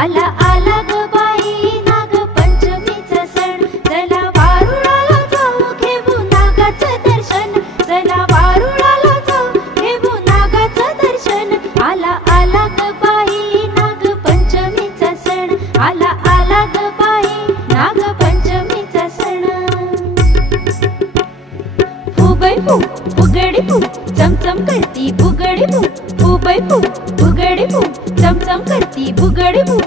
आला आला ग बाई नागपंचमीचा सण, चला वारुळाला जाऊ घेऊ नागाचं दर्शन, चला वारुळाला जाऊ घेऊ नागाचं दर्शन. आला आला ग बाई नागपंचमीचा सण, आला आला ग बाई नागपंचमीचा सण. फुगडी फू फुगडी फू चमचम करती फुगडी फू, फुगडी फू फुगडी फू चमचम करती फुगडी फू.